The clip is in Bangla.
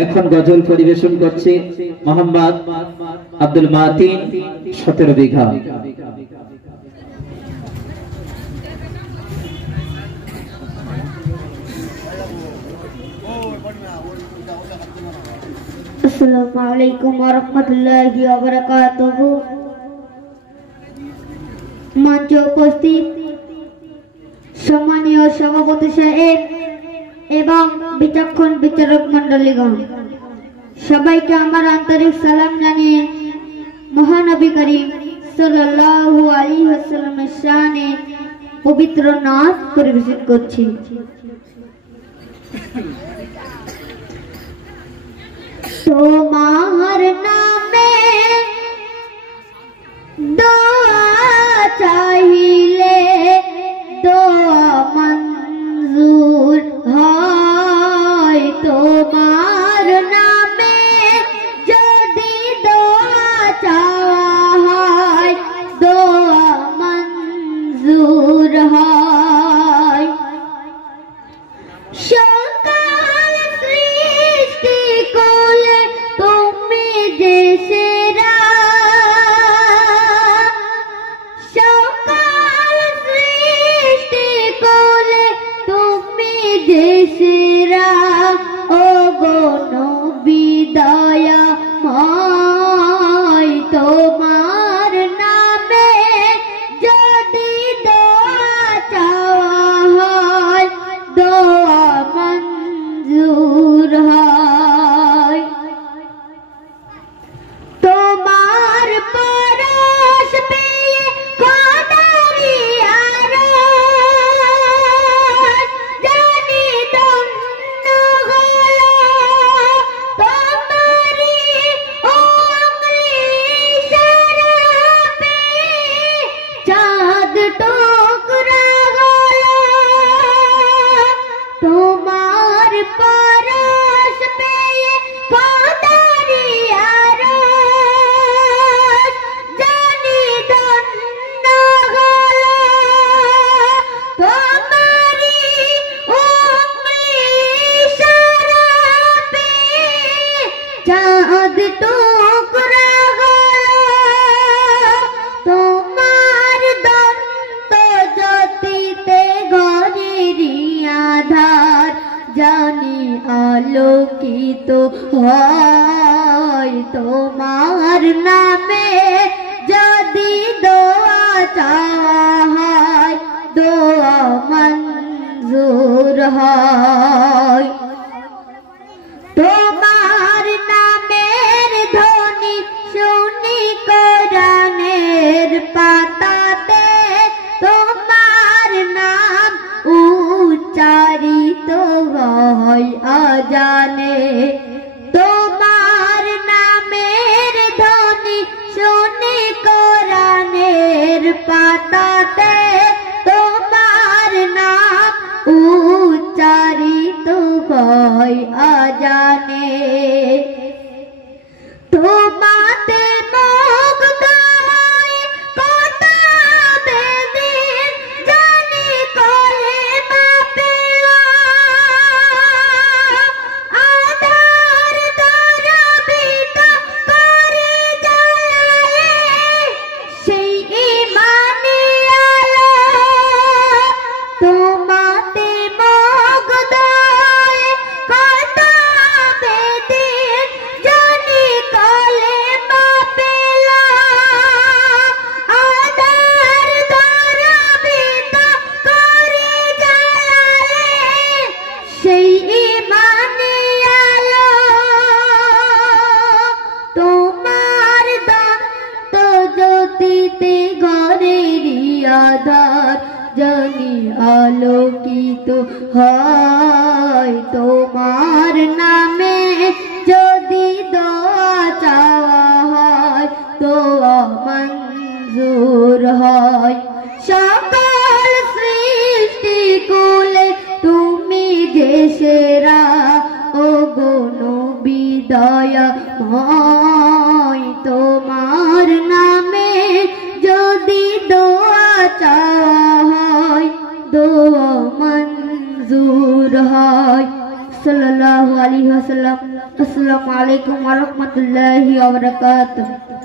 এখন গজল পরিবেশন করছে মোহাম্মদ আব্দুল মাতিন 17 বিঘা। আসসালামু আলাইকুম ওয়া রাহমাতুল্লাহি ওয়া বারাকাতুহু। মঞ্চে উপস্থিত সম্মানীয় সভাপতি সাহেব এবং বিচক্ষণ বিচারক মণ্ডলীগণ, সবাইকে আমার আন্তরিক সালাম জানিয়ে মহানবী করিম সাল্লাল্লাহু আলাইহি ওয়াসাল্লামের শানে পবিত্র নাত পরিবেশন করছি। তোমার নামে দোয়া চাইলে দোয়া মঞ্জুর হয়। তোমার নামে যদি দোয়া চাওয়া হয় দোয়া মঞ্জুর হয়। সকাল সৃষ্টি কোলে তুমি যে সেরা, সকাল সৃষ্টি কোলে তুমি যে সেরা, ও গো নবী দয়াময়। তোমার নামে যদি দোয়া চাওয়া হয় দোয়া মঞ্জুর হয়। তোমার পরশ পেয়ে খোদারি আরশ জানি ধন্য হলো। তোমারি অমৃত ইশারা পেয়ে চাঁদ টুকরা হলো। তোমার পরশ পেয়ে খোদারি আরশ জানি ধন্য হলো। তোমারি অমৃত ইশারা পেয়ে চাঁদ টুকরা হলো। তোমার দন্ত জ্যোতিতে ঘরেরই আধার জানি আলোকিত হয়। তোমার নামে যদি দোয়া চাওয়া হয় দোয়া মঞ্জুর হয়। তোমার নামের ধ্বনি শুনি কোরআনের পাতাতে, তোমার নাম উচ্চারিত হয় আজানে। তোমার নামের ধ্বনি শুনি কোরআনের পাতাতে, তোমার নাম উচ্চারিত হয় আজানে। তোমাতে মুগ্ধ হয়ে কথা বেদিন জানি কলেমা পেলাম। আধার দরবিত করে জ্বালালে সেই ইমানি আলো। তোমাতে মুগ্ধ হয়ে কথা বেদিন জানি কলেমা পেলাম। আধার দরবিত করে জ্বালালে সেই ইমানি আলো। তোমার দন্ত জ্যোতিতে ঘরেরই আধার জানি আলোকিত হয়। তোমার নামে যদি দোয়া চাওয়া হয় দোয়া মঞ্জুর হয়। সকল সৃষ্টি কুলে তুমি যে সেরা, ও গো নবী দয়াময়। তোমার নামে যদি দোয়া চাওয়া হয় দোয়া মঞ্জুর হয়। সাল্লাল্লাহু আলাইহি ওয়াসাল্লাম। আসসালামু আলাইকুম ওয়া রাহমাতুল্লাহি ওয়া বারাকাতুহু।